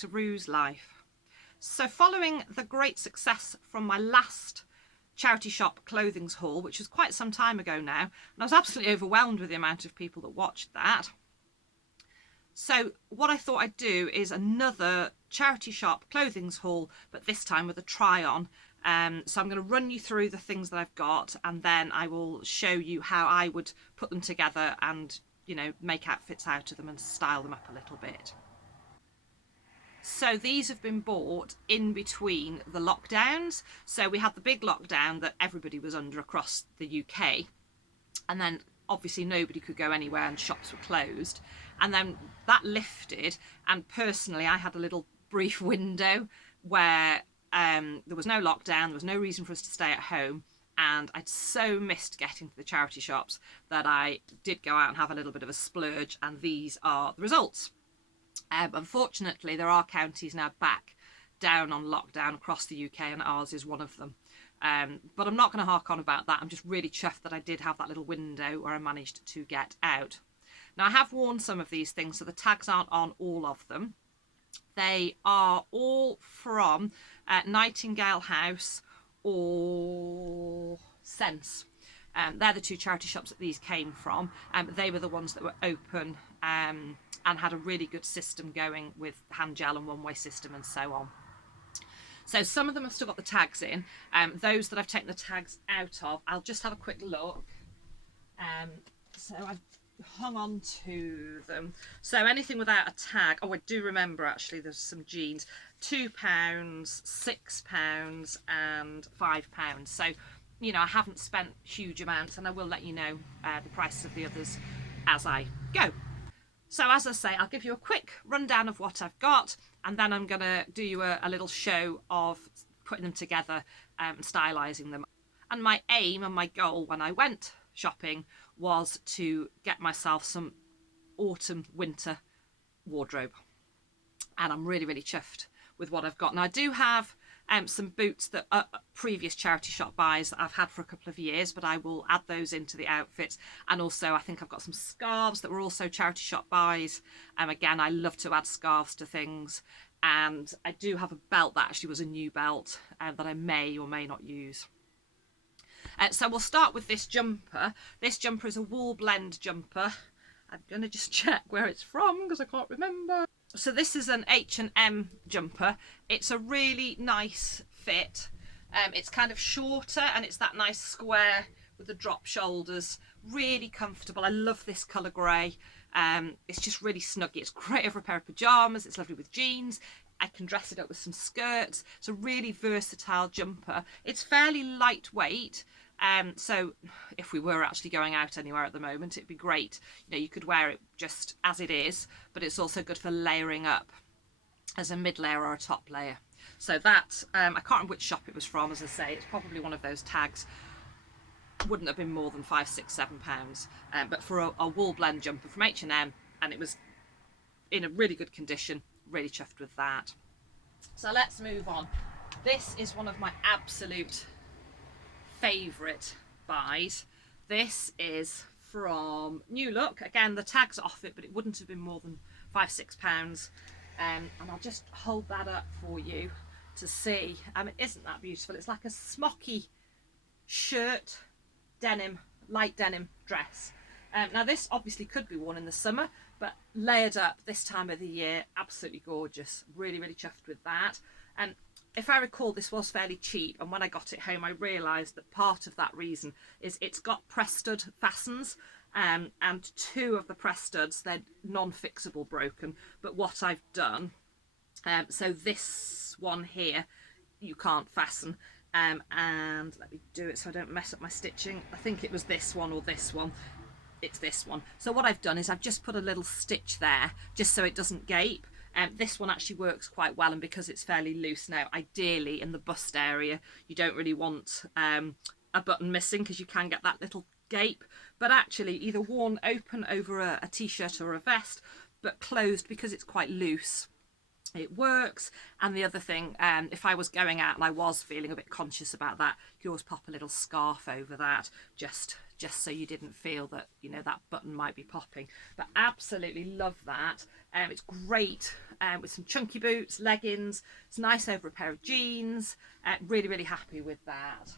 to Rue's life. So following the great success from my last charity shop clothings haul, which was quite some time ago now, and I was absolutely overwhelmed with the amount of people that watched that. So what I thought I'd do is another charity shop clothings haul, but this time with a try on. So I'm going to run you through the things that I've got, and then I will show you how I would put them together and, you know, make outfits out of them and style them up a little bit. So these have been bought in between the lockdowns. So we had the big lockdown that everybody was under across the UK, and then obviously nobody could go anywhere and shops were closed, and then that lifted, and personally I had a little brief window where there was no lockdown, there was no reason for us to stay at home, and I'd so missed getting to the charity shops that I did go out and have a little bit of a splurge, and these are the results. Unfortunately, there are counties now back down on lockdown across the UK, and ours is one of them. But I'm not going to hark on about that. I'm just really chuffed that I did have that little window where I managed to get out. Now, I have worn some of these things, so the tags aren't on all of them. They are all from Nightingale House or Sense. They're the two charity shops that these came from. They were the ones that were open and had a really good system going with hand gel and one-way system and so on. So some of them have still got the tags in. Those that I've taken the tags out of, I'll just have a quick look. So I've hung on to them. So anything without a tag, oh, I do remember actually there's some jeans, £2, £6 and £5. So, you know, I haven't spent huge amounts, and I will let you know the prices of the others as I go. So as I say, I'll give you a quick rundown of what I've got, and then I'm going to do you a little show of putting them together and stylising them. And my aim and my goal when I went shopping was to get myself some autumn winter wardrobe, and I'm really, really chuffed with what I've got. Now I do have some boots that are previous charity shop buys that I've had for a couple of years, but I will add those into the outfits. And also I think I've got some scarves that were also charity shop buys. Again, I love to add scarves to things, and I do have a belt that actually was a new belt that I may or may not use. So we'll start with this jumper. This jumper is a wool blend jumper. I'm going to just check where it's from because I can't remember. So this is an H&M jumper. It's a really nice fit. It's kind of shorter, and it's that nice square with the drop shoulders. Really comfortable. I love this colour grey. It's just really snuggy. It's great over a pair of pyjamas. It's lovely with jeans. I can dress it up with some skirts. It's a really versatile jumper. It's fairly lightweight. So if we were actually going out anywhere at the moment, it'd be great. You know, you could wear it just as it is, but it's also good for layering up as a mid layer or a top layer. So that, I can't remember which shop it was from, as I say, it's probably one of those tags. Wouldn't have been more than £5, £6, £7. But for a wool blend jumper from H&M, and it was in a really good condition, really chuffed with that. So let's move on. This is one of my absolute favourite buys. This is from New Look. Again, the tag's off it, but it wouldn't have been more than £5, £6. And I'll just hold that up for you to see. Isn't that beautiful? It's like a smocky shirt, denim, light denim dress. Now this obviously could be worn in the summer, but layered up this time of the year, absolutely gorgeous. Really, really chuffed with that. And if I recall, this was fairly cheap, and when I got it home I realised that part of that reason is it's got press stud fastens, and two of the press studs, they're non-fixable broken, but what I've done, so this one here you can't fasten, and let me do it so I don't mess up my stitching. I think it was this one or this one. It's this one. So what I've done is I've just put a little stitch there just so it doesn't gape. This one actually works quite well, and because it's fairly loose now, ideally in the bust area you don't really want a button missing because you can get that little gape, but actually either worn open over a t-shirt or a vest, but closed because it's quite loose, it works. And the other thing, if I was going out and I was feeling a bit conscious about that, you always pop a little scarf over that just just so you didn't feel that, you know, that button might be popping. But absolutely love that. It's great with some chunky boots, leggings. It's nice over a pair of jeans. Really, really happy with that.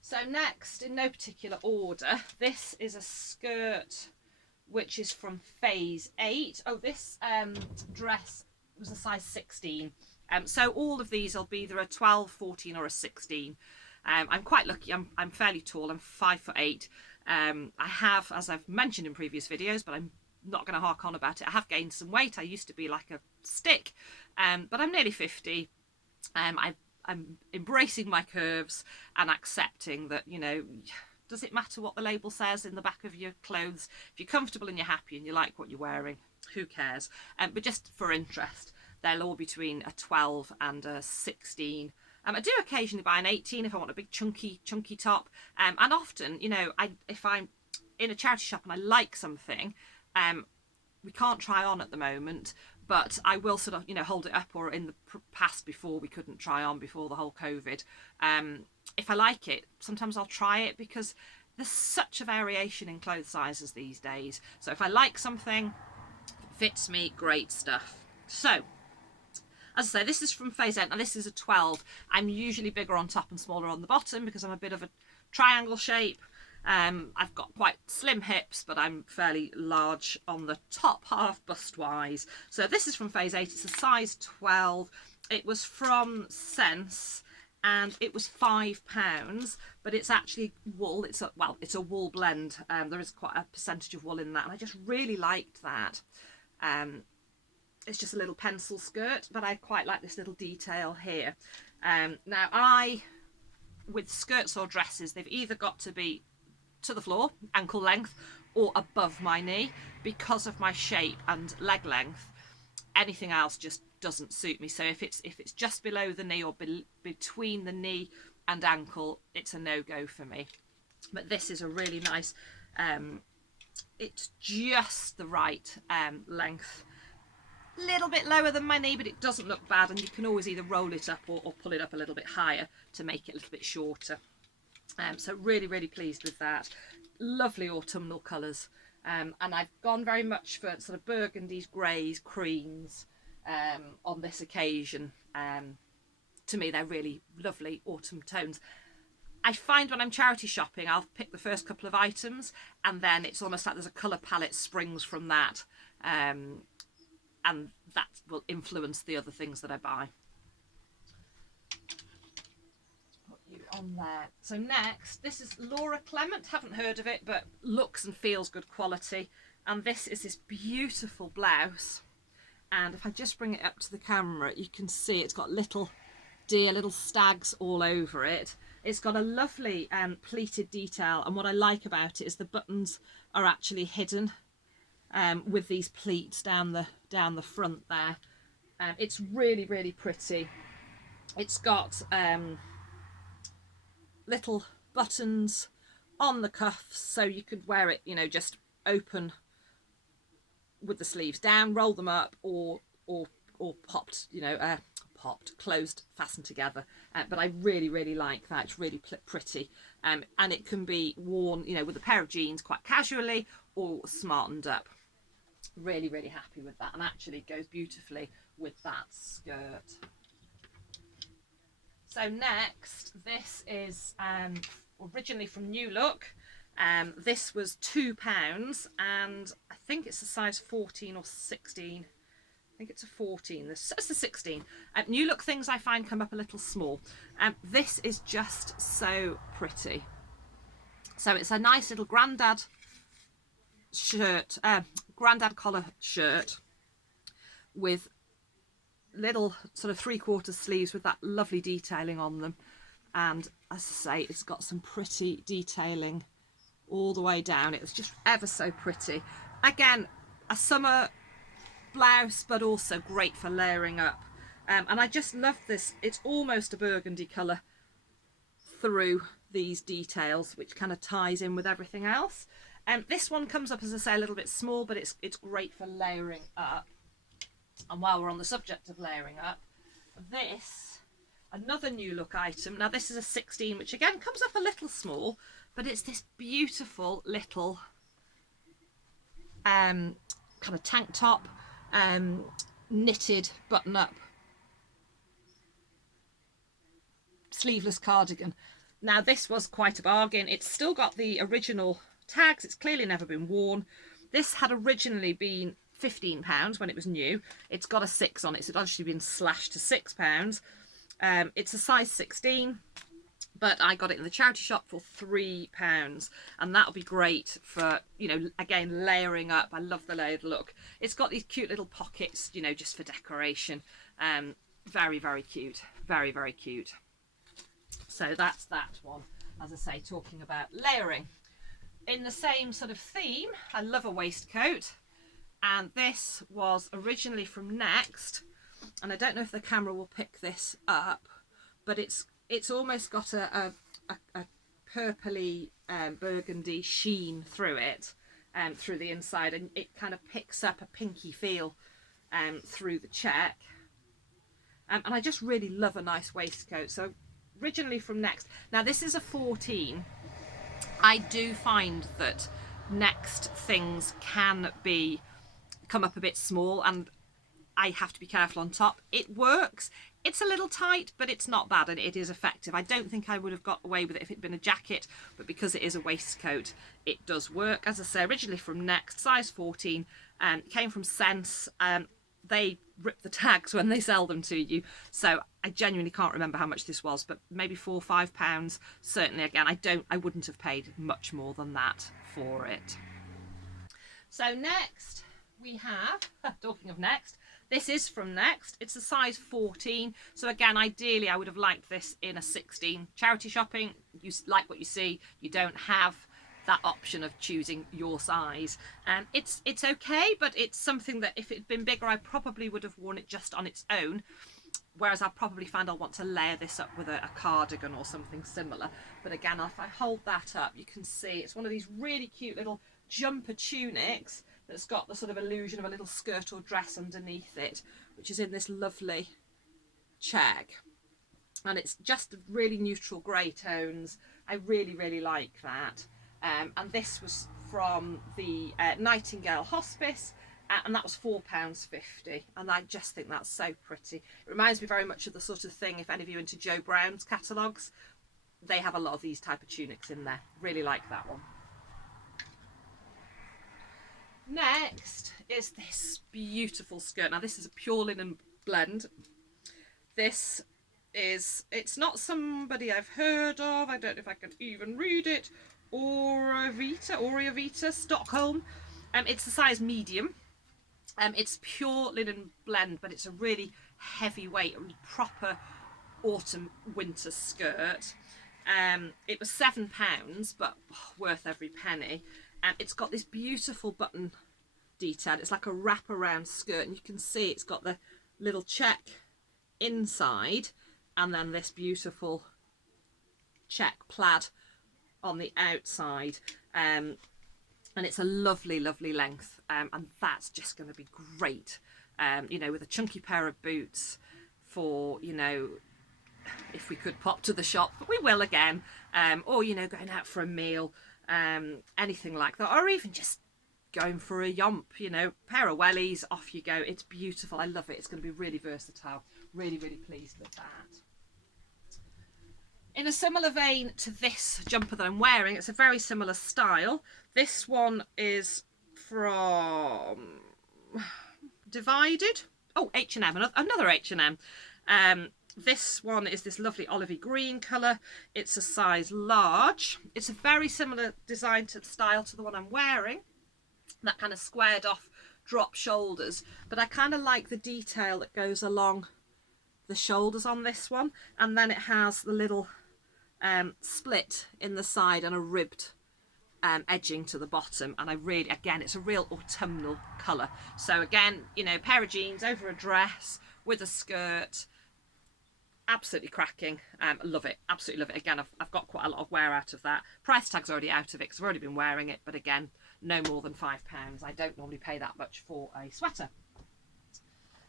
So next, in no particular order, this is a skirt which is from Phase 8. Oh, this dress was a size 16. So all of these will be either a 12, 14 or a 16. I'm quite lucky. I'm fairly tall. I'm 5'8". I have, as I've mentioned in previous videos, but I'm not going to hark on about it, I have gained some weight. I used to be like a stick, but I'm nearly 50. I'm embracing my curves and accepting that, you know, does it matter what the label says in the back of your clothes? If you're comfortable and you're happy and you like what you're wearing, who cares? But just for interest, they'll all between a 12 and a 16. I do occasionally buy an 18 if I want a big chunky top. And often, you know, if I'm in a charity shop and I like something, we can't try on at the moment, but I will sort of, you know, hold it up, or in the past before we couldn't try on before the whole COVID. If I like it, sometimes I'll try it because there's such a variation in clothes sizes these days. So if I like something, fits me, great stuff. So, as I say, this is from Phase 8, and this is a 12. I'm usually bigger on top and smaller on the bottom because I'm a bit of a triangle shape. I've got quite slim hips, but I'm fairly large on the top half bust-wise. So this is from Phase 8. It's a size 12. It was from Sense, and it was £5, but it's actually wool. It's a wool blend. There is quite a percentage of wool in that, and I just really liked that. It's just a little pencil skirt, but I quite like this little detail here. Now, with skirts or dresses, they've either got to be to the floor, ankle length, or above my knee. Because of my shape and leg length, anything else just doesn't suit me. So if it's just below the knee or between the knee and ankle, it's a no-go for me. But this is a really nice, it's just the right length. Little bit lower than my knee, but it doesn't look bad, and you can always either roll it up or pull it up a little bit higher to make it a little bit shorter. So really, really pleased with that. Lovely autumnal colours, and I've gone very much for sort of burgundies, greys, creams on this occasion. To me, they're really lovely autumn tones. I find when I'm charity shopping, I'll pick the first couple of items, and then it's almost like there's a colour palette springs from that. And that will influence the other things that I buy. Put you on there. So next, this is Laura Clement. Haven't heard of it, but looks and feels good quality. And this is this beautiful blouse. And if I just bring it up to the camera, you can see it's got little deer, little stags all over it. It's got a lovely pleated detail, and what I like about it is the buttons are actually hidden. With these pleats down the front there. It's really, really pretty. It's got little buttons on the cuffs, so you could wear it, you know, just open with the sleeves down, roll them up, or popped, you know, closed, fastened together. But I really, really like that. It's really pretty. And it can be worn, you know, with a pair of jeans quite casually or smartened up. Really, really happy with that, and actually goes beautifully with that skirt. So next, this is originally from New Look. This was £2, and I think it's a size 14 or 16. I think it's a 14. It's a 16. New Look things I find come up a little small. This is just so pretty. So it's a nice little grandad shirt, grandad collar shirt with little sort of 3/4 sleeves with that lovely detailing on them, and as I say, it's got some pretty detailing all the way down. It's just ever so pretty. Again, a summer blouse, but also great for layering up, and I just love this. It's almost a burgundy colour through these details, which kind of ties in with everything else. This one comes up, as I say, a little bit small, but it's great for layering up. And while we're on the subject of layering up, this Another new look item. Now this is a 16, which again comes up a little small, but it's this beautiful little kind of tank top, knitted button up sleeveless cardigan. Now this was quite a bargain. It's still got the original tags. It's clearly never been worn. This had originally been £15 when it was new. It's got a 6 on it, so it's actually been slashed to £6. It's a size 16, but I got it in the charity shop for £3, and that'll be great for, you know, again, layering up. I love the layered look. It's got these cute little pockets, you know, just for decoration. Very, very cute. Very, very cute. So that's that one, as I say, talking about layering. In the same sort of theme, I love a waistcoat, and this was originally from Next, and I don't know if the camera will pick this up, but it's almost got a purpley burgundy sheen through it, through the inside, and it kind of picks up a pinky feel through the check, and I just really love a nice waistcoat. So originally from Next. Now this is a 14. I do find that Next things can come up a bit small, and I have to be careful on top. It works. It's a little tight, but it's not bad, and it is effective. I don't think I would have got away with it if it'd been a jacket, but because it is a waistcoat, it does work. As I say, originally from Next, size 14, came from Sense. They rip the tags when they sell them to you, so I genuinely can't remember how much this was, but maybe £4 or £5. Certainly, again, I wouldn't have paid much more than that for it. So next we have, talking of Next, this is from Next. It's a size 14, so again, ideally I would have liked this in a 16. Charity shopping, you like what you see. You don't have that option of choosing your size, and it's okay, but it's something that if it had been bigger, I probably would have worn it just on its own, whereas I probably find I'll want to layer this up with a cardigan or something similar. But again, if I hold that up, you can see it's one of these really cute little jumper tunics that's got the sort of illusion of a little skirt or dress underneath it, which is in this lovely check, and it's just really neutral grey tones. I really, really like that. And this was from the Nightingale Hospice, and that was £4.50, and I just think that's so pretty. It reminds me very much of the sort of thing, if any of you are into Jo Brown's catalogues, they have a lot of these type of tunics in there. Really like that one. Next is this beautiful skirt. Now this is a pure linen blend. It's not somebody I've heard of. I don't know if I can even read it. Aurea Vita, Stockholm. It's a size medium. It's pure linen blend, but it's a really heavyweight, really proper autumn winter skirt. It was £7, but worth every penny. It's got this beautiful button detail. It's like a wraparound skirt, and you can see it's got the little check inside, and then this beautiful check plaid on the outside, and it's a lovely, lovely length, and that's just going to be great, you know, with a chunky pair of boots for, you know, if we could pop to the shop, but we will again, or, you know, going out for a meal, anything like that, or even just going for a yomp, you know, pair of wellies, off you go. It's beautiful. I love it. It's going to be really versatile. Really, really pleased with that. In a similar vein to this jumper that I'm wearing, it's a very similar style. This one is from Divided. Oh, H&M, another H&M. This one is this lovely olivey green colour. It's a size large. It's a very similar design to style to the one I'm wearing. That kind of squared off drop shoulders. But I kind of like the detail that goes along the shoulders on this one. And then it has the little split in the side and a ribbed edging to the bottom, and I really, again, it's a real autumnal colour. So again, you know, pair of jeans over a dress with a skirt, absolutely cracking. Love it, absolutely love it. Again, I've got quite a lot of wear out of that. Price tag's already out of it because I've already been wearing it, but again, no more than £5. I don't normally pay that much for a sweater.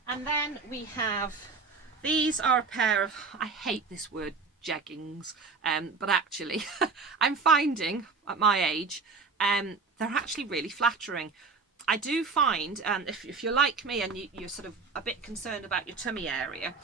And then we have These are a pair of, I hate this word, jeggings, but actually I'm finding at my age they're actually really flattering. I do find, if you're like me and you're sort of a bit concerned about your tummy area,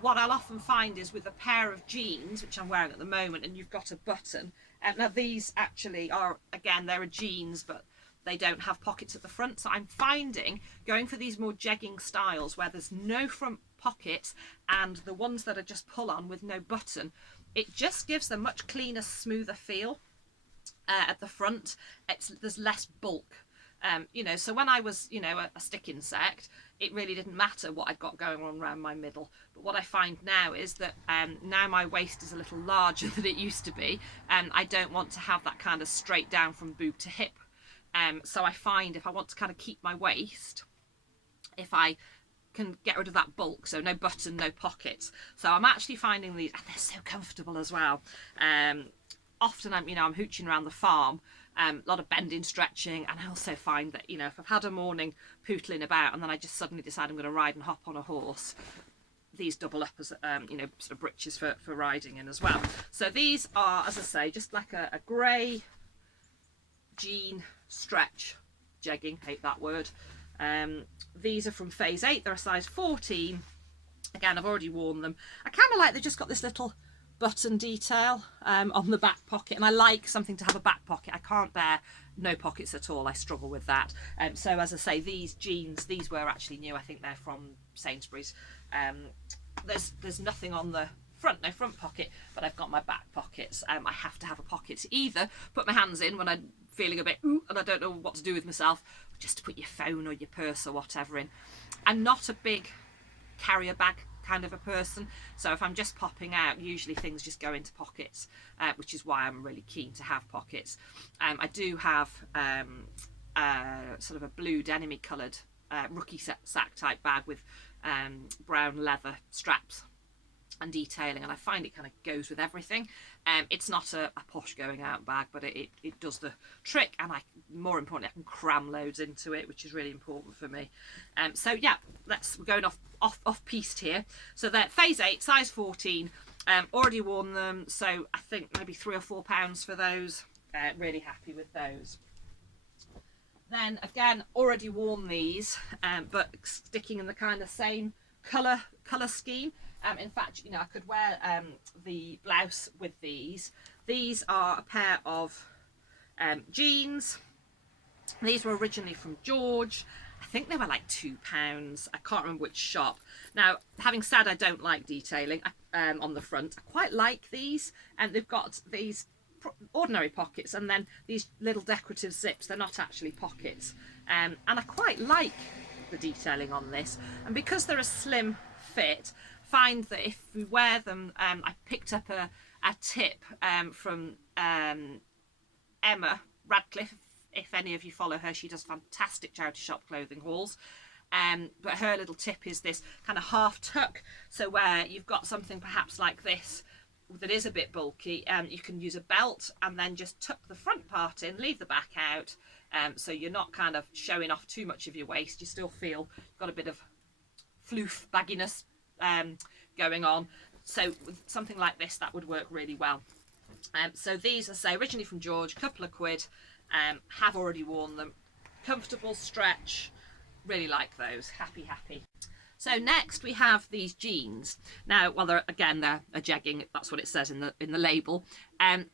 what I'll often find is with a pair of jeans, which I'm wearing at the moment, and you've got a button, now these actually are, again, they're a jeans, but they don't have pockets at the front. So I'm finding going for these more jegging styles where there's no front pockets and the ones that are just pull on with no button, it just gives them much cleaner, smoother feel at the front. There's less bulk. You know, so when I was, you know, a stick insect, it really didn't matter what I'd got going on around my middle. But what I find now is that now my waist is a little larger than it used to be, and I don't want to have that kind of straight down from boob to hip. So I find if I want to kind of keep my waist, if I can get rid of that bulk, so no button, no pockets. So I'm actually finding these, and they're so comfortable as well. Often I'm hooching around the farm, a lot of bending, stretching, and I also find that, you know, if I've had a morning pootling about and then I just suddenly decide I'm going to ride and hop on a horse, these double up as you know, sort of breeches for riding in as well. So these are, as I say, just like a grey jean stretch jegging, hate that word. These are from Phase 8, they're a size 14. Again, I've already worn them. I kind of like they've just got this little button detail on the back pocket, and I like something to have a back pocket. I can't bear no pockets at all, I struggle with that. So as I say, these jeans, these were actually new, I think they're from Sainsbury's. There's nothing on the front, no front pocket, but I've got my back pockets. I have to have a pocket to either put my hands in when I'm feeling a bit ooh, and I don't know what to do with myself, or just to put your phone or your purse or whatever in. I'm not a big carrier bag kind of a person, so if I'm just popping out, usually things just go into pockets, which is why I'm really keen to have pockets. I do have sort of a blue denim coloured rookie sack type bag with brown leather straps and detailing, and I find it kind of goes with everything. It's not a posh going out bag, but it does the trick, and more importantly, I can cram loads into it, which is really important for me. So yeah, we're going off piste here. So they're Phase 8, size 14. Already worn them, so I think maybe £3 or £4 for those. Really happy with those. Then again, already worn these, but sticking in the kind of same colour scheme. In fact, you know, I could wear the blouse with these. These are a pair of jeans. These were originally from George. I think they were like £2. I can't remember which shop. Now, having said I don't like detailing on the front, I quite like these. And they've got these ordinary pockets and then these little decorative zips. They're not actually pockets. And I quite like the detailing on this. And because they're a slim fit, find that if we wear them, I picked up a tip from Emma Radcliffe. If any of you follow her, she does fantastic charity shop clothing hauls. But her little tip is this kind of half tuck. So where you've got something perhaps like this that is a bit bulky, you can use a belt and then just tuck the front part in, leave the back out. So you're not kind of showing off too much of your waist. You still feel you've got a bit of floof bagginess going on. So with something like this, that would work really well. So these, I say, originally from George, couple of quid. Have already worn them. Comfortable stretch, really like those. Happy. So next we have these jeans. Now, well, they're a jegging. That's what it says in the label.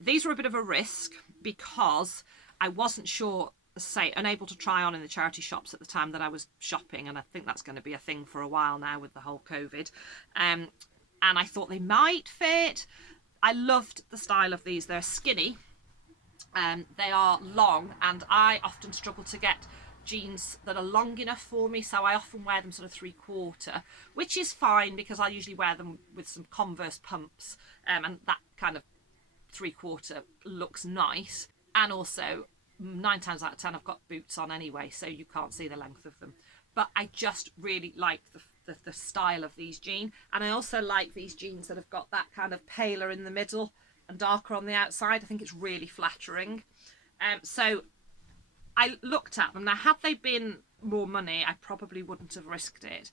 These were a bit of a risk because I wasn't sure, say, unable to try on in the charity shops at the time that I was shopping, and I think that's going to be a thing for a while now with the whole COVID. And I thought they might fit. I loved the style of these. They're skinny. They are long, and I often struggle to get jeans that are long enough for me, so I often wear them sort of 3/4, which is fine because I usually wear them with some Converse pumps, and that kind of 3/4 looks nice. And also 9 times out of 10 I've got boots on anyway, so you can't see the length of them. But I just really like the style of these jeans, and I also like these jeans that have got that kind of paler in the middle and darker on the outside. I think it's really flattering. So I looked at them. Now, had they been more money, I probably wouldn't have risked it.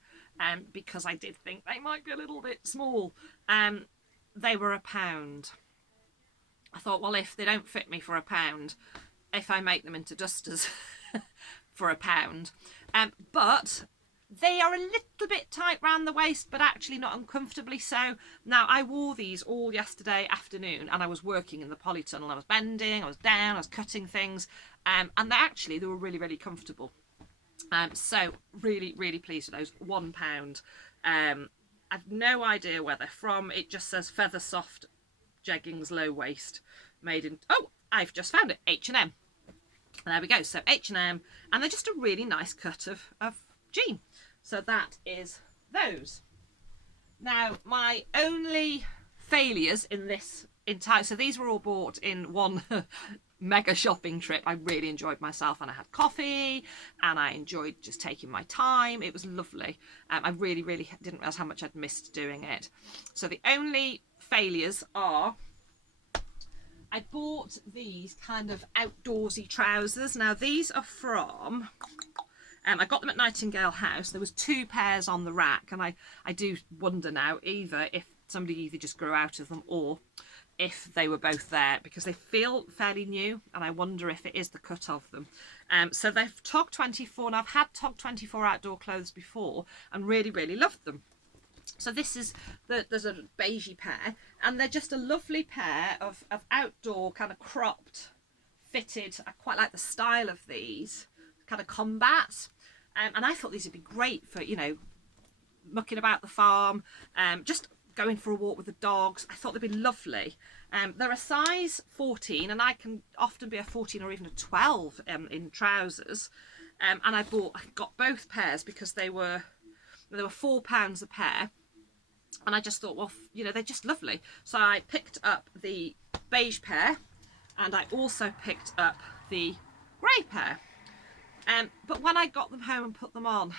because I did think they might be a little bit small. They were £1. I thought, well, if they don't fit me for £1, if I make them into dusters for £1. But they are a little bit tight round the waist, but actually not uncomfortably so. Now, I wore these all yesterday afternoon, and I was working in the polytunnel. I was bending, I was down, I was cutting things, and they were really, really comfortable. So really, really pleased with those. £1. I've no idea where they're from. It just says feather soft jeggings, low waist, made in, oh, I've just found it, H&M. There we go. So H&M, and they're just a really nice cut of jean. So that is those. Now, my only failures in this entire, so these were all bought in one mega shopping trip. I really enjoyed myself, and I had coffee, and I enjoyed just taking my time. It was lovely. I really, really didn't realize how much I'd missed doing it. So the only failures are, I bought these kind of outdoorsy trousers. Now, these are from, I got them at Nightingale House. There was 2 pairs on the rack, and I do wonder now either if somebody either just grew out of them or if they were both there, because they feel fairly new, and I wonder if it is the cut of them. So they've Tog 24, and I've had Tog 24 outdoor clothes before and really, really loved them. So this is, there's a beigey pair, and they're just a lovely pair of outdoor kind of cropped, fitted. I quite like the style of these, kind of combats. And I thought these would be great for, you know, mucking about the farm, just going for a walk with the dogs. I thought they'd be lovely. They're a size 14, and I can often be a 14 or even a 12 in trousers. And I got both pairs because they were £4 a pair, and I just thought, well, you know, they're just lovely. So I picked up the beige pair, and I also picked up the grey pair. But when I got them home and put them on,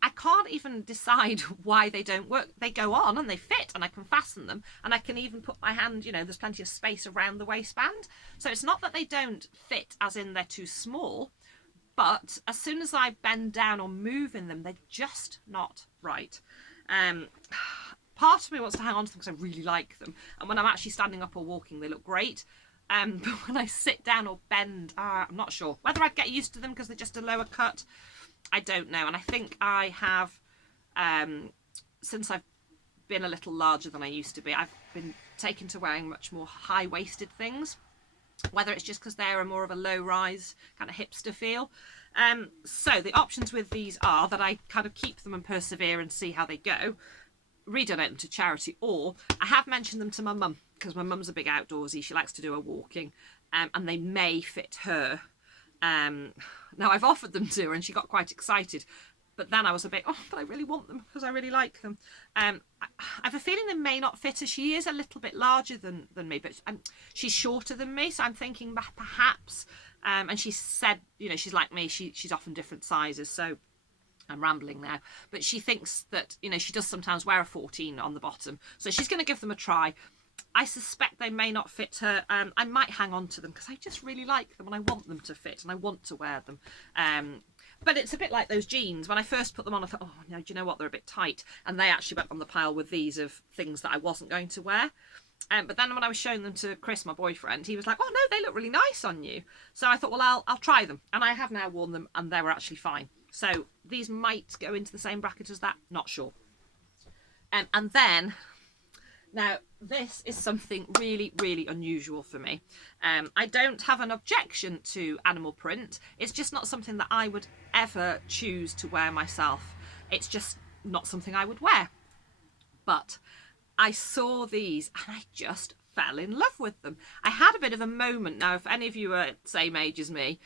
I can't even decide why they don't work. They go on and they fit, and I can fasten them, and I can even put my hand, you know, there's plenty of space around the waistband. So it's not that they don't fit as in they're too small, but as soon as I bend down or move in them, they're just not right. Part of me wants to hang on to them because I really like them, and when I'm actually standing up or walking, they look great. But when I sit down or bend, I'm not sure whether I'd get used to them because they're just a lower cut. I don't know. And I think I have, since I've been a little larger than I used to be, I've been taken to wearing much more high-waisted things, whether it's just because they're more of a low-rise kind of hipster feel. So the options with these are that I kind of keep them and persevere and see how they go, redonate them to charity, or I have mentioned them to my mum, because my mum's a big outdoorsy. She likes to do her walking, and they may fit her. Now, I've offered them to her, and she got quite excited, but then I was a bit, oh, but I really want them because I really like them. I have a feeling they may not fit her. She is a little bit larger than me, but she's shorter than me, so I'm thinking perhaps, and she said, you know, she's like me, she's often different sizes, so I'm rambling now, but she thinks that, you know, she does sometimes wear a 14 on the bottom, so she's going to give them a try. I suspect they may not fit her. I might hang on to them because I just really like them and I want them to fit and I want to wear them. But it's a bit like those jeans. When I first put them on, I thought, oh, no, do you know what? They're a bit tight. And they actually went on the pile with these of things that I wasn't going to wear. But then when I was showing them to Chris, my boyfriend, he was like, oh, no, they look really nice on you. So I thought, well, I'll try them. And I have now worn them and they were actually fine. So these might go into the same bracket as that. Not sure. And then... Now, this is something really, really unusual for me. I don't have an objection to animal print. It's just not something that I would ever choose to wear myself. It's just not something I would wear. But I saw these and I just fell in love with them. I had a bit of a moment. Now, if any of you are the same age as me,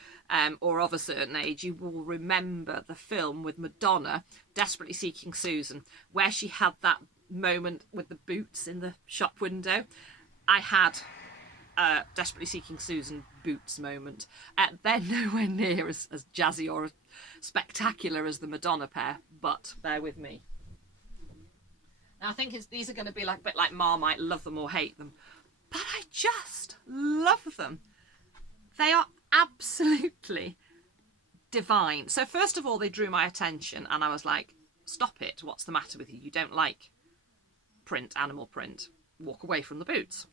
or of a certain age, you will remember the film with Madonna, Desperately Seeking Susan, where she had that moment with the boots in the shop window. I had a Desperately Seeking Susan boots moment. They're nowhere near as jazzy or as spectacular as the Madonna pair, but bear with me. Now I think these are going to be like a bit like Marmite, love them or hate them, but I just love them. They are absolutely divine. So first of all, they drew my attention and I was like, stop it. What's the matter with you? You don't like print, animal print. Walk away from the boots.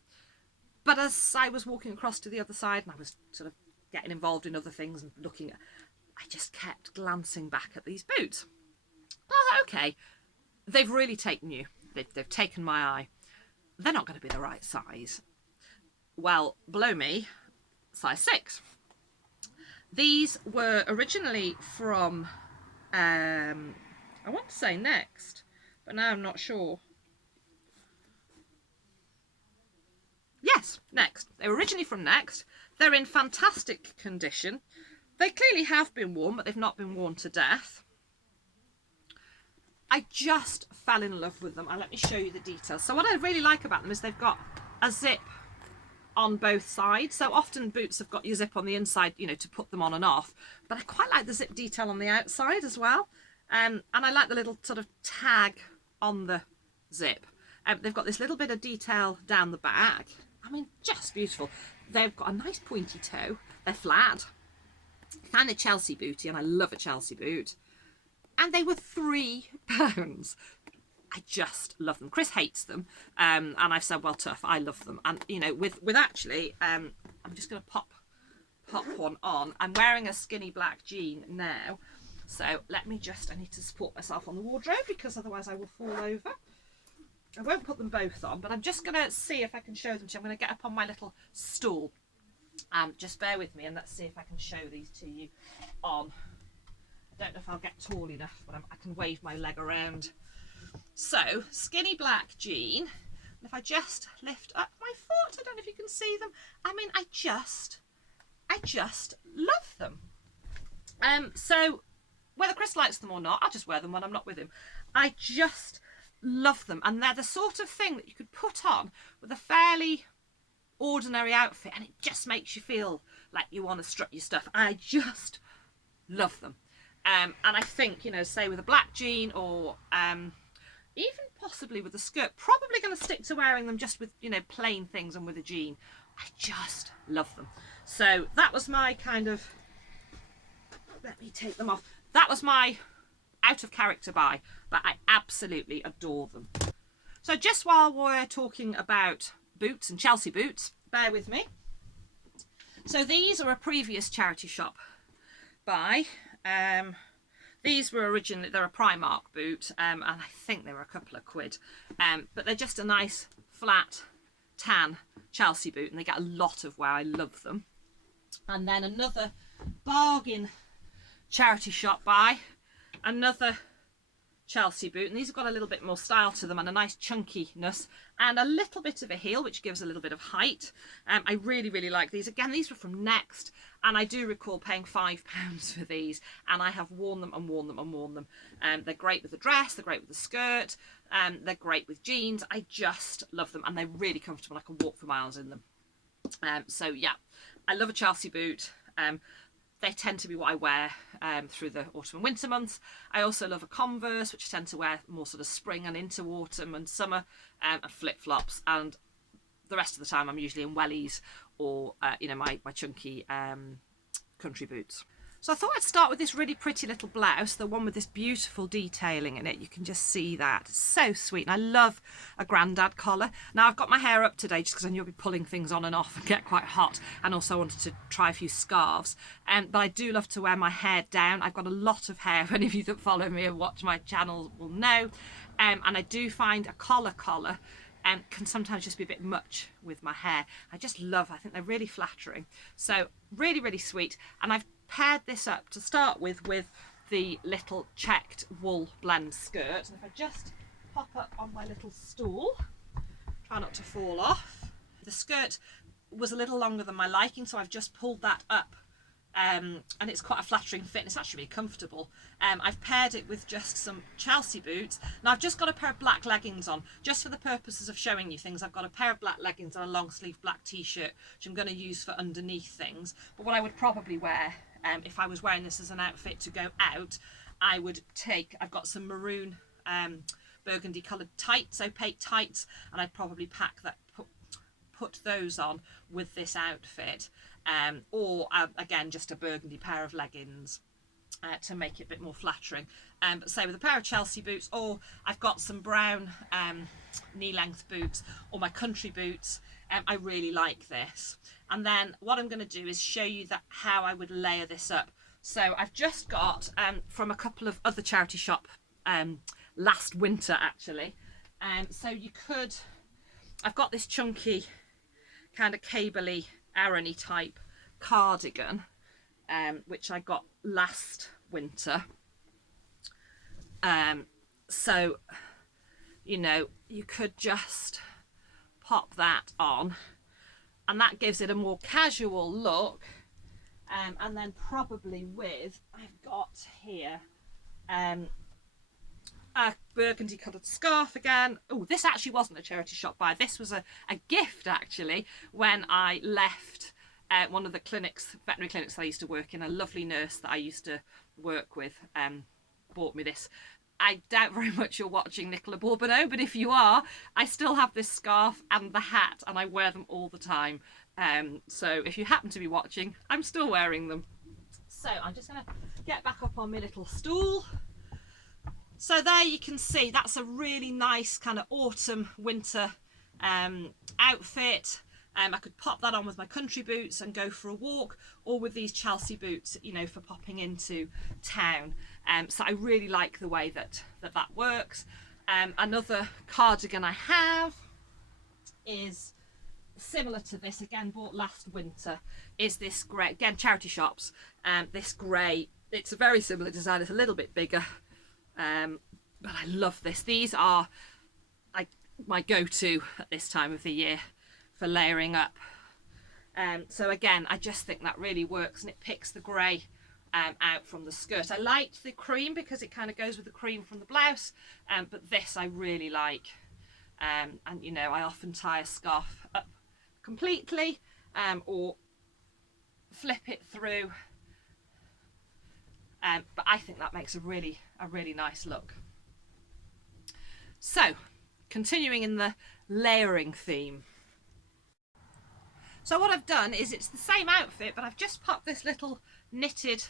But as I was walking across to the other side and I was sort of getting involved in other things and looking at, I just kept glancing back at these boots. I was like, okay, they've really taken you. They've taken my eye. They're not going to be the right size. Well, below me, size 6. These were originally from, I want to say Next, but now I'm not sure. Yes, Next. They were originally from Next. They're in fantastic condition. They clearly have been worn, but they've not been worn to death. I just fell in love with them, and let me show you the details. So what I really like about them is they've got a zip on both sides. So often boots have got your zip on the inside, you know, to put them on and off, but I quite like the zip detail on the outside as well. And I like the little sort of tag on the zip. They've got this little bit of detail down the back. I mean, just beautiful. They've got a nice pointy toe. They're flat, kind of Chelsea booty, and I love a Chelsea boot. And they were £3. I just love them. Chris hates them, and I've said, well, tough. I love them, and you know, with actually, I'm just going to pop one on. I'm wearing a skinny black jean now, so let me just. I need to support myself on the wardrobe because otherwise I will fall over. I won't put them both on, but I'm just going to see if I can show them to you. I'm going to get up on my little stool. Just bear with me and let's see if I can show these to you on. I don't know if I'll get tall enough, but I can wave my leg around. So, skinny black jean. And if I just lift up my foot, I don't know if you can see them. I mean, I just love them. So, whether Chris likes them or not, I'll just wear them when I'm not with him. I just love them, and they're the sort of thing that you could put on with a fairly ordinary outfit and it just makes you feel like you want to strut your stuff. I just love them. And I think, you know, say with a black jean or even possibly with a skirt, probably going to stick to wearing them just with, you know, plain things and with a jean. I just love them. So that was my kind of, let me take them off. That was my out of character buy, but I absolutely adore them. So just while we're talking about boots and Chelsea boots, bear with me. So these are a previous charity shop buy. These were originally, they're a Primark boot, and I think they were a couple of quid, but they're just a nice flat tan Chelsea boot, and they get a lot of wear. I love them. And then another bargain charity shop buy, another Chelsea boot, and these have got a little bit more style to them and a nice chunkiness and a little bit of a heel, which gives a little bit of height. I really like these. Again, these were from Next, and I do recall paying £5 for these, and I have worn them and worn them and worn them. They're great with the dress, they're great with the skirt, they're great with jeans. I just love them, and they're really comfortable. I can walk for miles in them. So yeah, I love a Chelsea boot. They tend to be what I wear through the autumn and winter months. I also love a Converse, which I tend to wear more sort of spring and into autumn and summer, and flip-flops. And the rest of the time I'm usually in wellies or, you know, my chunky country boots. So I thought I'd start with this really pretty little blouse, the one with this beautiful detailing in it. You can just see that. It's so sweet. And I love a grandad collar. Now I've got my hair up today just because I knew I'd be pulling things on and off and get quite hot. And also I wanted to try a few scarves. But I do love to wear my hair down. I've got a lot of hair. Any of you that follow me and watch my channel will know. And I do find a collar can sometimes just be a bit much with my hair. I think they're really flattering. So really sweet. And I've paired this up to start with the little checked wool blend skirt. And if I just pop up on my little stool, try not to fall off. The skirt was a little longer than my liking, so I've just pulled that up. And it's quite a flattering fit, and it's actually really comfortable. I've paired it with just some Chelsea boots. Now I've just got a pair of black leggings on, just for the purposes of showing you things. I've got a pair of black leggings and a long sleeve black t-shirt, which I'm going to use for underneath things. But what I would probably wear, if I was wearing this as an outfit to go out, I've got some maroon burgundy coloured tights, opaque tights, and I'd probably put those on with this outfit. Or again, just a burgundy pair of leggings. to make it a bit more flattering. But say with a pair of Chelsea boots, or I've got some brown knee-length boots, or my country boots, I really like this. And then what I'm going to do is show you how I would layer this up. So I've just got from a couple of other charity shop last winter actually. So you could, I've got this chunky kind of cabley Aarony type cardigan, which I got last winter. So, you know, you could just pop that on and that gives it a more casual look. And then probably with, I've got here a burgundy coloured scarf again. Oh, this actually wasn't a charity shop buy. This was a gift actually when I left one of the clinics, veterinary clinics that I used to work in. A lovely nurse that I used to work with bought me this. I doubt very much you're watching, Nicola Bourbonneau, but if you are, I still have this scarf and the hat and I wear them all the time. So if you happen to be watching, I'm still wearing them. So I'm just going to get back up on my little stool. So there you can see that's a really nice kind of autumn winter outfit. I could pop that on with my country boots and go for a walk, or with these Chelsea boots, you know, for popping into town. So I really like the way that works. Another cardigan I have is similar to this, again bought last winter, is this grey, again charity shops, this grey, it's a very similar design, it's a little bit bigger, but I love this. These are my go-to at this time of the year for layering up. So again, I just think that really works and it picks the grey out from the skirt. I liked the cream because it kind of goes with the cream from the blouse, but this I really like. And you know, I often tie a scarf up completely or flip it through, but I think that makes a really nice look. So continuing in the layering theme, so what I've done is it's the same outfit, but I've just popped this little knitted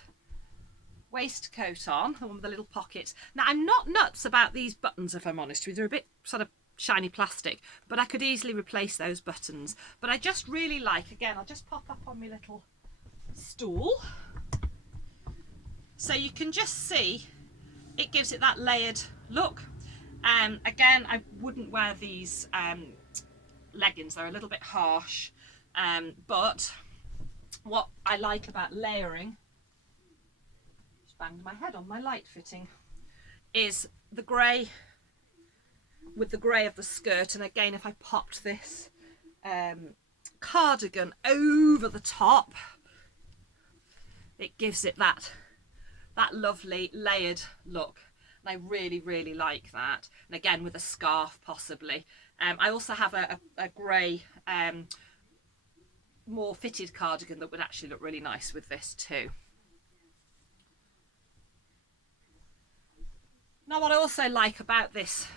waistcoat on, the one with the little pockets. Now I'm not nuts about these buttons, if I'm honest with you. They're a bit sort of shiny plastic, but I could easily replace those buttons. But I just really like, again, I'll just pop up on my little stool so you can just see it gives it that layered look. Again, I wouldn't wear these leggings, they're a little bit harsh, but what I like about layering, just banged my head on my light fitting, is the grey with the grey of the skirt. And again, if I popped this cardigan over the top, it gives it that lovely layered look. And I really like that. And again, with a scarf possibly. I also have a grey more fitted cardigan that would actually look really nice with this too. Now what I also like about this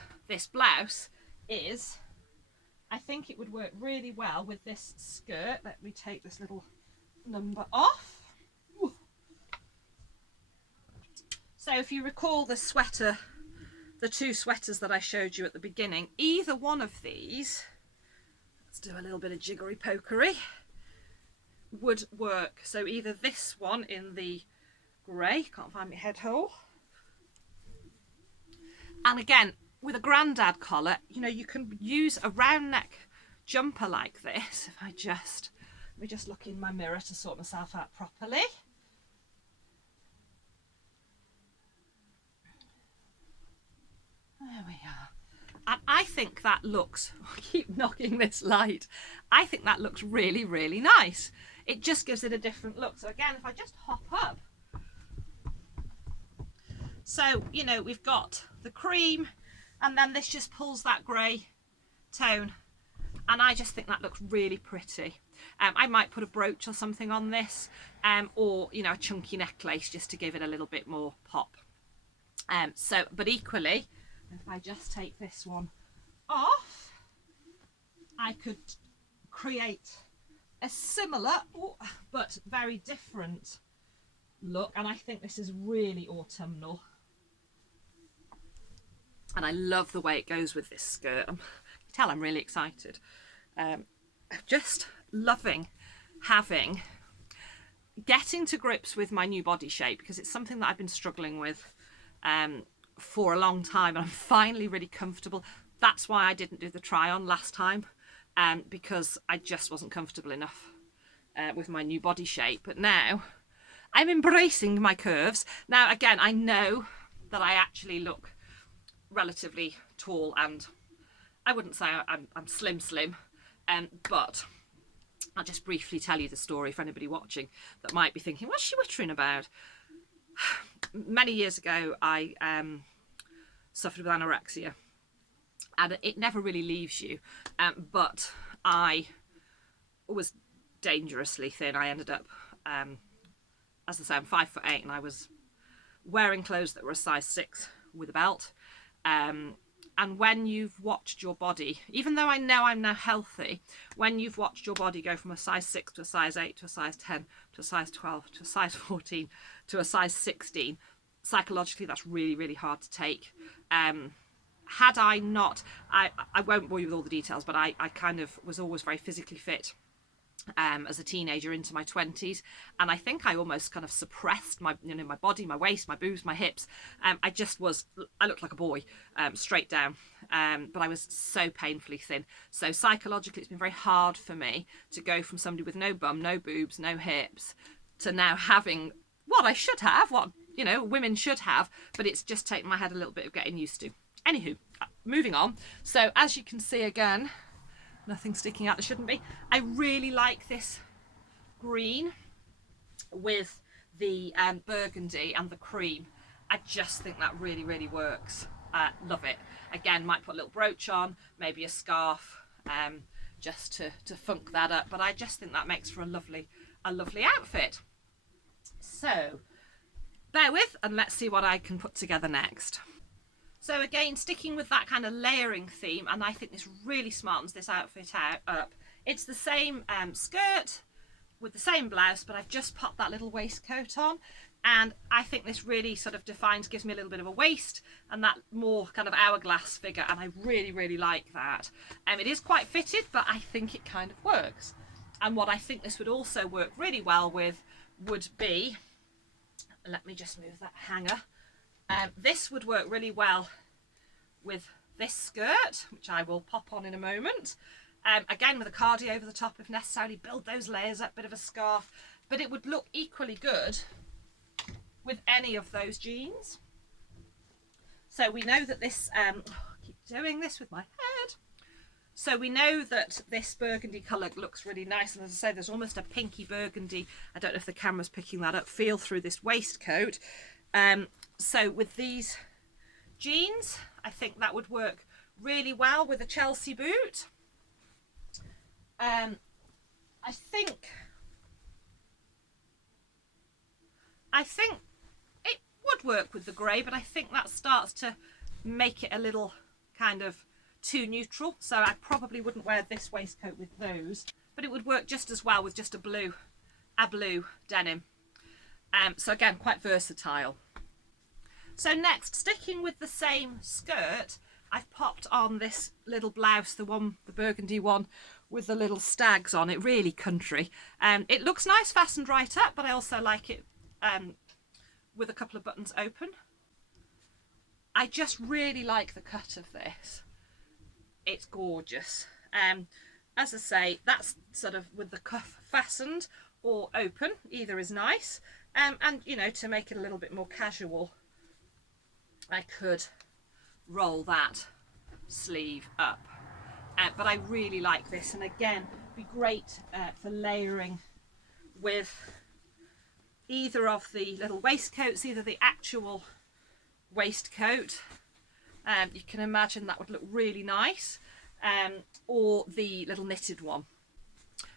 blouse is I think it would work really well with this skirt. Let me take this little number off. Ooh. So if you recall the sweater, the two sweaters that I showed you at the beginning, either one of these, let's do a little bit of jiggery pokery, would work. So either this one in the grey, can't find my head hole, and again with a grandad collar, you know, you can use a round neck jumper like this. If I just, let me just look in my mirror to sort myself out properly. There we are. And I think that looks, I keep knocking this light, I think that looks really nice. It just gives it a different look. So again, if I just hop up, so you know, we've got the cream and then this just pulls that grey tone, and I just think that looks really pretty. I might put a brooch or something on this, or you know, a chunky necklace just to give it a little bit more pop. So but equally, if I just take this one off, I could create a similar but very different look, and I think this is really autumnal. And I love the way it goes with this skirt. You can tell I'm really excited. Just loving getting to grips with my new body shape, because it's something that I've been struggling with for a long time, and I'm finally really comfortable. That's why I didn't do the try on last time, because I just wasn't comfortable enough with my new body shape. But now I'm embracing my curves. Now again, I know that I actually look relatively tall, and I wouldn't say I'm slim, but I'll just briefly tell you the story for anybody watching that might be thinking, what's she wittering about? Many years ago, I suffered with anorexia, and it never really leaves you, but I was dangerously thin. I ended up, as I say, I'm 5'8", and I was wearing clothes that were a size 6 with a belt. And when you've watched your body, even though I know I'm now healthy, when you've watched your body go from a size 6 to a size 8 to a size 10 to a size 12 to a size 14 to a size 16, psychologically that's really, really hard to take. Had I not, I won't bore you with all the details, but I kind of was always very physically fit as a teenager into my 20s, and I think I almost kind of suppressed my, my body, my waist, my boobs, my hips. I looked like a boy, straight down, but I was so painfully thin. So psychologically it's been very hard for me to go from somebody with no bum, no boobs, no hips, to now having what I should have, what women should have, but it's just taken my head a little bit of getting used to. Anywho, moving on. So as you can see, again, nothing sticking out that shouldn't be. I really like this green with the burgundy and the cream. I just think that really, really works. Love it. Again, might put a little brooch on, maybe a scarf, just to funk that up. But I just think that makes for a lovely outfit. So bear with, and let's see what I can put together next. So again, sticking with that kind of layering theme, and I think this really smartens this outfit up. It's the same skirt with the same blouse, but I've just popped that little waistcoat on, and I think this really sort of gives me a little bit of a waist and that more kind of hourglass figure, and I really, really like that. It is quite fitted, but I think it kind of works. And what I think this would also work really well with would be, let me just move that hanger. This would work really well with this skirt, which I will pop on in a moment. Again, with a cardi over the top if necessary, build those layers up, bit of a scarf, but it would look equally good with any of those jeans. So we know that this, I keep doing this with my head. So we know that this burgundy colour looks really nice, and as I say, there's almost a pinky burgundy, I don't know if the camera's picking that up, feel through this waistcoat. So with these jeans, I think that would work really well with a Chelsea boot. I think it would work with the grey, but I think that starts to make it a little kind of too neutral. So I probably wouldn't wear this waistcoat with those, but it would work just as well with just a blue denim. So again, quite versatile. So next, sticking with the same skirt, I've popped on this little blouse, the burgundy one with the little stags on it, really country. It looks nice fastened right up, but I also like it with a couple of buttons open. I just really like the cut of this. It's gorgeous. As I say, that's sort of with the cuff fastened or open, either is nice. And to make it a little bit more casual, I could roll that sleeve up. But I really like this, and again, be great for layering with either of the little waistcoats, either the actual waistcoat, you can imagine that would look really nice, or the little knitted one.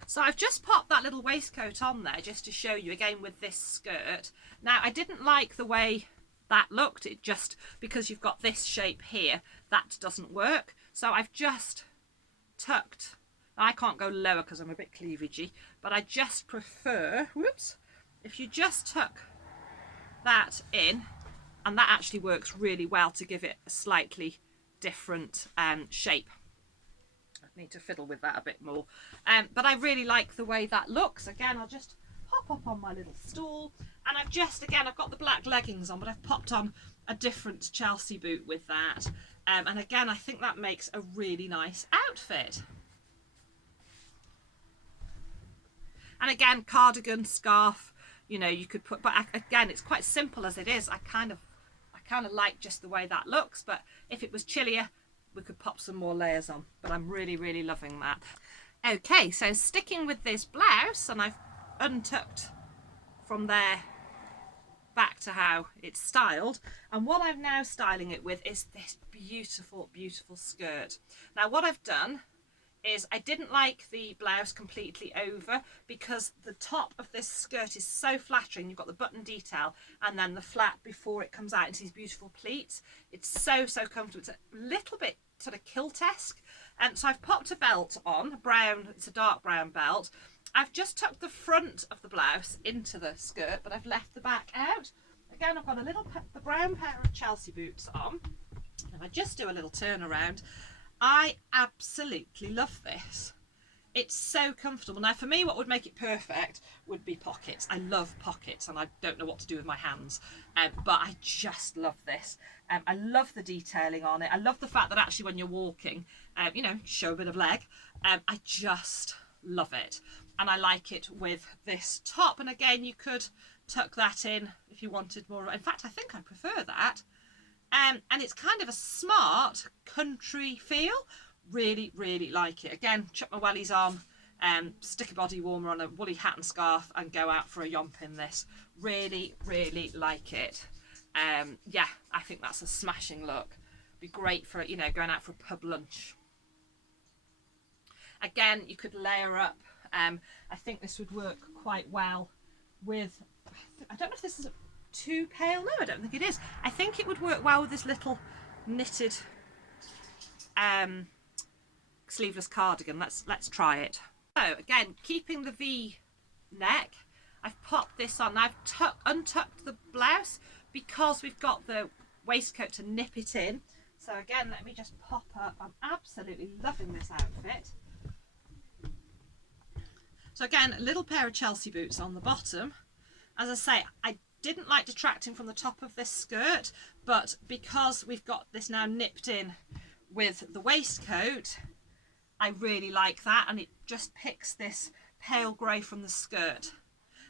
So I've just popped that little waistcoat on there just to show you, again with this skirt. Now I didn't like the way that looked, it just, because you've got this shape here, that doesn't work. So I've just tucked, I can't go lower because I'm a bit cleavagey, but I just prefer, whoops, if you just tuck that in, and that actually works really well to give it a slightly different shape. I need to fiddle with that a bit more, but I really like the way that looks. Again, I'll just hop up on my little stool, and I've got the black leggings on, but I've popped on a different Chelsea boot with that, and again, I think that makes a really nice outfit. And again, cardigan, scarf, you know, you could put, but again, it's quite simple as it is. I kind of like just the way that looks, but if it was chillier, we could pop some more layers on, but I'm really, really loving that. Okay, so sticking with this blouse, and I've untucked from there back to how it's styled, and what I'm now styling it with is this beautiful, beautiful skirt. Now what I've done is I didn't like the blouse completely over, because the top of this skirt is so flattering. You've got the button detail and then the flat before it comes out into these beautiful pleats. It's so, so comfortable. It's a little bit sort of kilt-esque. And so I've popped a belt on, a brown, it's a dark brown belt. I've just tucked the front of the blouse into the skirt, but I've left the back out. Again, I've got the brown pair of Chelsea boots on. And I just do a little turn around. I absolutely love this. It's so comfortable. Now for me, what would make it perfect would be pockets. I love pockets, and I don't know what to do with my hands, but I just love this. I love the detailing on it. I love the fact that actually when you're walking, you know, show a bit of leg. I just love it, and I like it with this top. And again, you could tuck that in if you wanted more. In fact, I think I prefer that. And it's kind of a smart country feel. Really, really like it. Again, chuck my wellies on, stick a body warmer on, a woolly hat and scarf, and go out for a yomp in this. Really, really like it. Yeah, I think that's a smashing look. Be great for, you know, going out for a pub lunch. Again, you could layer up. I think this would work quite well with, I don't know if this is too pale. No, I don't think it is. I think it would work well with this little knitted sleeveless cardigan. Let's try it. So again, keeping the V neck, I've popped this on. I've untucked the blouse because we've got the waistcoat to nip it in. So again, let me just pop up. I'm absolutely loving this outfit. So again, a little pair of Chelsea boots on the bottom. As I say, I didn't like detracting from the top of this skirt, but because we've got this now nipped in with the waistcoat, I really like that, and it just picks this pale grey from the skirt.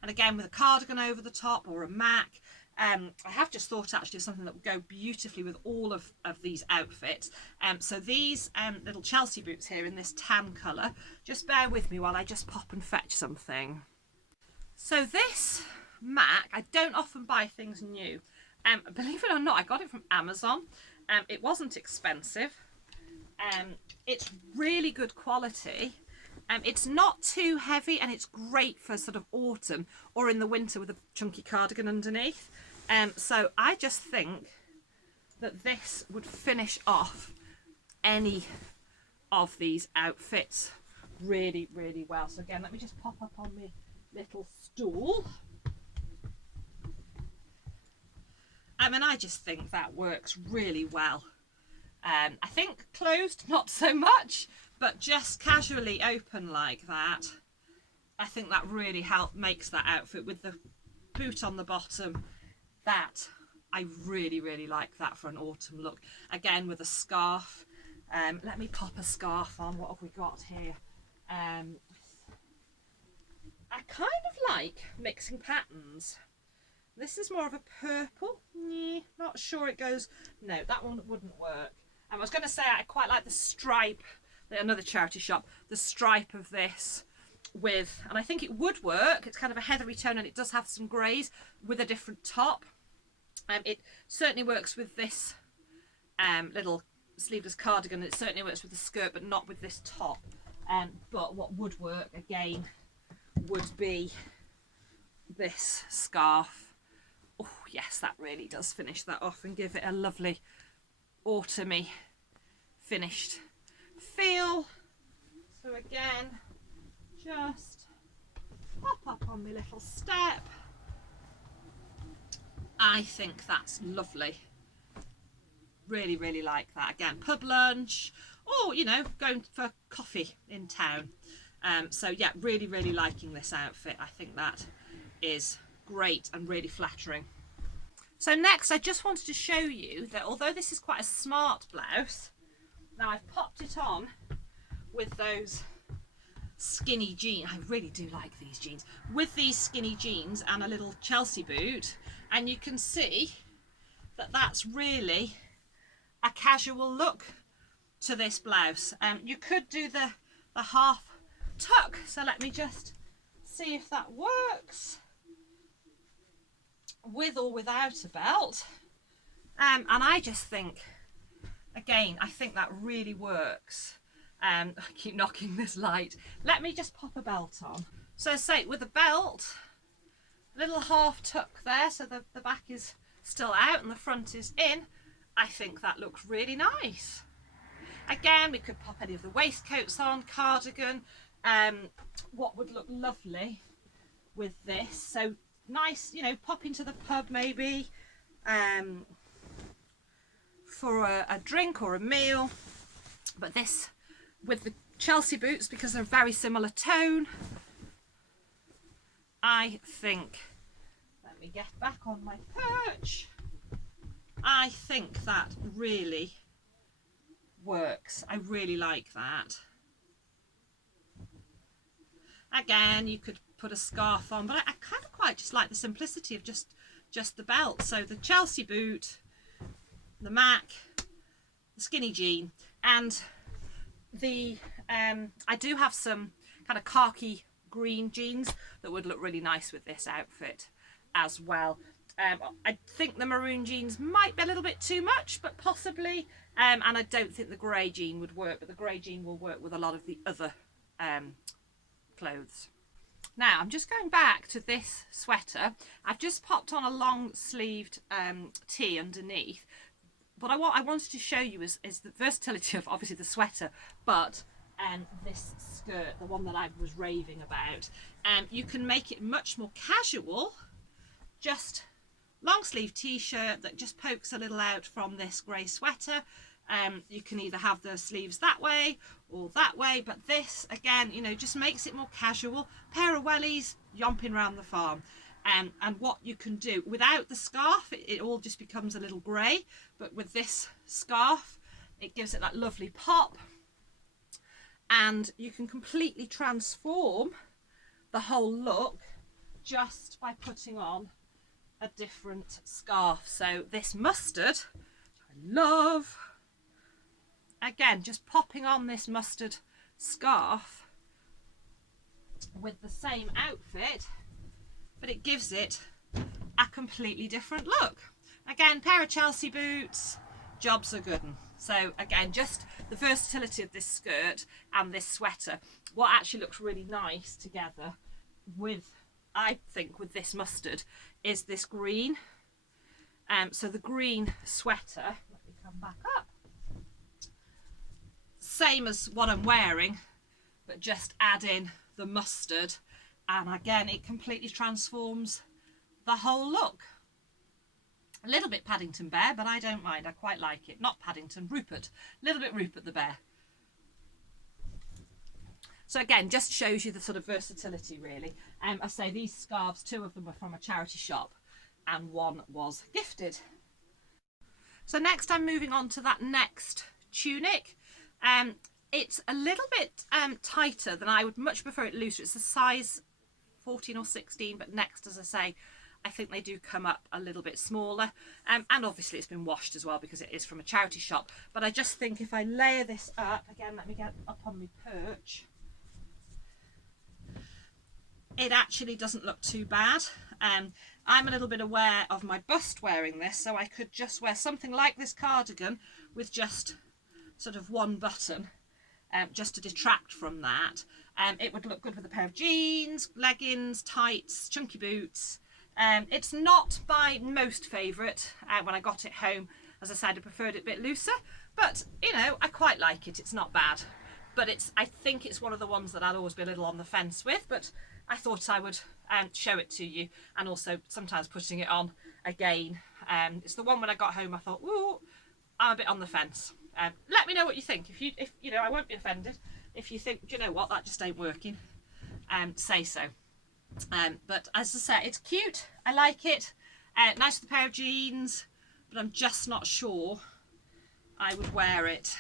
And again, with a cardigan over the top or a mac, I have just thought actually of something that would go beautifully with all of these outfits. So these little Chelsea boots here in this tan colour, just bear with me while I just pop and fetch something. So this mac, I don't often buy things new. Believe it or not, I got it from Amazon. It wasn't expensive. It's really good quality. It's not too heavy, and it's great for sort of autumn or in the winter with a chunky cardigan underneath. So I just think that this would finish off any of these outfits really, really well. So again, let me just pop up on my little stool. And I just think that works really well. I think closed, not so much, but just casually open like that, I think that really makes that outfit with the boot on the bottom. That, I really, really like that for an autumn look. Again, with a scarf. Let me pop a scarf on. What have we got here? I kind of like mixing patterns. This is more of a purple. Not sure it goes. No, that one wouldn't work. I was going to say I quite like the stripe, another charity shop, the stripe of this with, and I think it would work. It's kind of a heathery tone, and it does have some greys with a different top. It certainly works with this little sleeveless cardigan. It certainly works with the skirt, but not with this top. But what would work again would be this scarf. Oh yes, that really does finish that off and give it a lovely autumny finished feel. So again, just pop up on my little step, I think that's lovely. Really, really like that. Again, pub lunch, or, you know, going for coffee in town. So yeah, really, really liking this outfit. I think that is great and really flattering. So next, I just wanted to show you that although this is quite a smart blouse, now I've popped it on with those skinny jeans. I really do like these jeans. With these skinny jeans and a little Chelsea boot, and you can see that that's really a casual look to this blouse. You could do the half tuck, so let me just see if that works, with or without a belt. And I just think, again, I think that really works. I keep knocking this light. Let me just pop a belt on. So say with a belt, little half tuck there, so the back is still out and the front is in. I think that looks really nice. Again, we could pop any of the waistcoats on, cardigan. What would look lovely with this? So nice, you know, pop into the pub maybe for a drink or a meal. But this with the Chelsea boots, because they're a very similar tone, I think, let me get back on my perch, I think that really works. I really like that. Again, you could put a scarf on, but I kind of quite just like the simplicity of just the belt. So the Chelsea boot, the Mac, the skinny jean, and the I do have some kind of khaki green jeans that would look really nice with this outfit as well. I think the maroon jeans might be a little bit too much, but possibly, and I don't think the grey jean would work, but the grey jean will work with a lot of the other clothes. Now I'm just going back to this sweater. I've just popped on a long sleeved tee underneath, but what I wanted to show you is the versatility of obviously the sweater, but this skirt, the one that I was raving about. You can make it much more casual, just long sleeve t-shirt that just pokes a little out from this grey sweater. You can either have the sleeves that way or that way, but this again, you know, just makes it more casual. Pair of wellies, yomping around the farm. And what you can do without the scarf, it all just becomes a little grey, but with this scarf it gives it that lovely pop, and you can completely transform the whole look just by putting on a different scarf. So this mustard, I love, again, just popping on this mustard scarf with the same outfit, but it gives it a completely different look. Again, pair of Chelsea boots, jobs are good. So again, just the versatility of this skirt and this sweater. What actually looks really nice together with, I think, with this mustard is this green. So the green sweater, let me come back up, same as what I'm wearing, but just add in the mustard, and again it completely transforms the whole look. A little bit Paddington Bear, but I don't mind, I quite like it. Not Paddington, Rupert, a little bit Rupert the Bear. So again, just shows you the sort of versatility really. I say these scarves, 2 of them were from a charity shop and 1 was gifted. So next I'm moving on to that next tunic. It's a little bit tighter than I would much prefer it looser. It's a size 14 or 16, but next, as I say, I think they do come up a little bit smaller. And obviously it's been washed as well because it is from a charity shop. But I just think if I layer this up, again, let me get up on my perch, it actually doesn't look too bad. I'm a little bit aware of my bust wearing this, so I could just wear something like this cardigan with just sort of 1 button, just to detract from that. It would look good with a pair of jeans, leggings, tights, chunky boots. It's not my most favourite. When I got it home, as I said, I preferred it a bit looser, but you know, I quite like it. It's not bad, but I think it's one of the ones that I'll always be a little on the fence with, but I thought I would show it to you, and also sometimes putting it on again. It's the one when I got home I thought, ooh, I'm a bit on the fence. Let me know what you think. If you know, I won't be offended. If you think, do you know what, that just ain't working, say so. But as I say, it's cute. I like it. Nice with a pair of jeans, but I'm just not sure I would wear it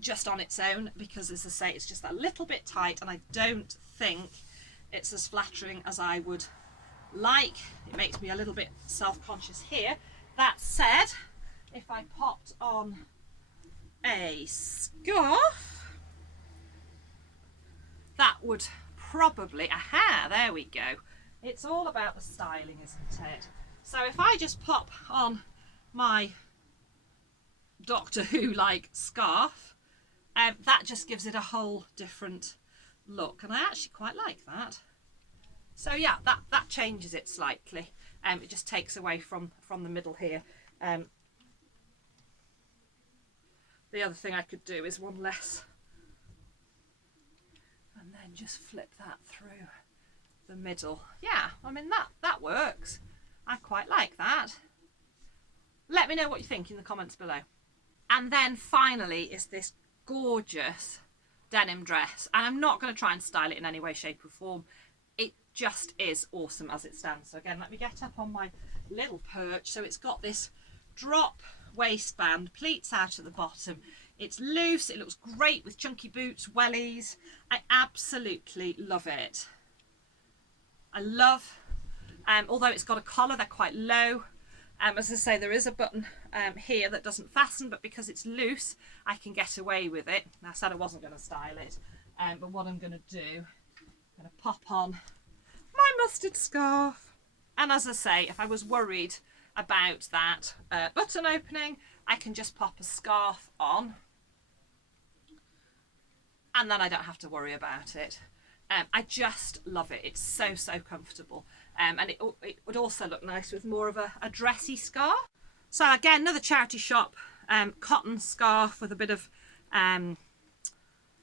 just on its own, because as I say, it's just a little bit tight, and I don't think it's as flattering as I would like. It makes me a little bit self-conscious here. That said, if I popped on a scarf, that would probably, aha, there we go. It's all about the styling, isn't it? So if I just pop on my Doctor Who like scarf, that just gives it a whole different look, and I actually quite like that. So yeah, that changes it slightly. It just takes away from the middle here. The other thing I could do is one less, and then just flip that through the middle. Yeah, I mean that works. I quite like that. Let me know what you think in the comments below. And then finally is this gorgeous denim dress, and I'm not going to try and style it in any way, shape or form. It just is awesome as it stands. So again, let me get up on my little perch. So it's got this drop waistband, pleats out at the bottom. It's loose, it looks great with chunky boots, wellies. I absolutely love it. I love, although it's got a collar, they're quite low. As I say, there is a button here that doesn't fasten, but because it's loose, I can get away with it. I said I wasn't going to style it, but what I'm going to do, I'm going to pop on my mustard scarf. And as I say, if I was worried about that button opening, I can just pop a scarf on, and then I don't have to worry about it. I just love it. It's so comfortable, and it would also look nice with more of a dressy scarf. So again, another charity shop cotton scarf with a bit of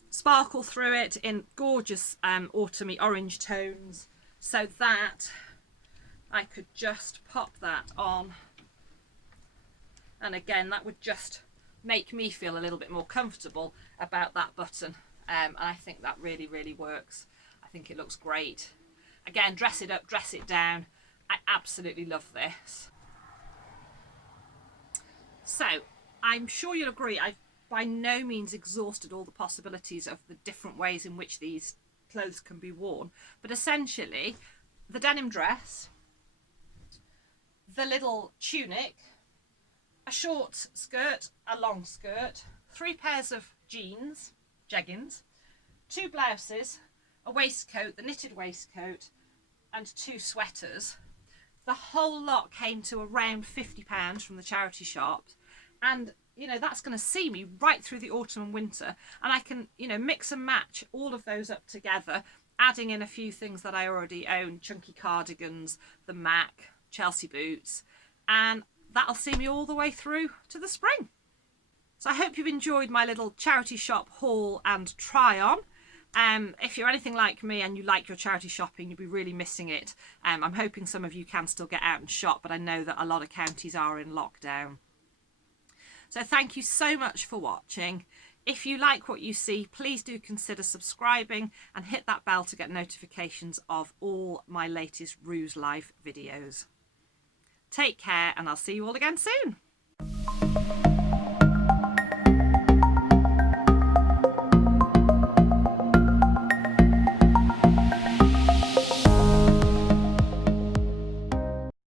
sparkle through it in gorgeous autumny orange tones, so that I could just pop that on, and again that would just make me feel a little bit more comfortable about that button, and I think that really works. I think it looks great. Again, dress it up, dress it down. I absolutely love this. So I'm sure you'll agree, I've by no means exhausted all the possibilities of the different ways in which these clothes can be worn, but essentially the denim dress, the little tunic, a short skirt, a long skirt, 3 pairs of jeans, jeggings, 2 blouses, a waistcoat, the knitted waistcoat, and 2 sweaters. The whole lot came to around £50 from the charity shop, and you know that's going to see me right through the autumn and winter, and I can, you know, mix and match all of those up together, adding in a few things that I already own, chunky cardigans, the Mac, Chelsea boots, and that'll see me all the way through to the spring. So I hope you've enjoyed my little charity shop haul and try on. If you're anything like me and you like your charity shopping, you'll be really missing it. I'm hoping some of you can still get out and shop, but I know that a lot of counties are in lockdown. So thank you so much for watching. If you like what you see, please do consider subscribing and hit that bell to get notifications of all my latest Ruse Life videos. Take care, and I'll see you all again soon.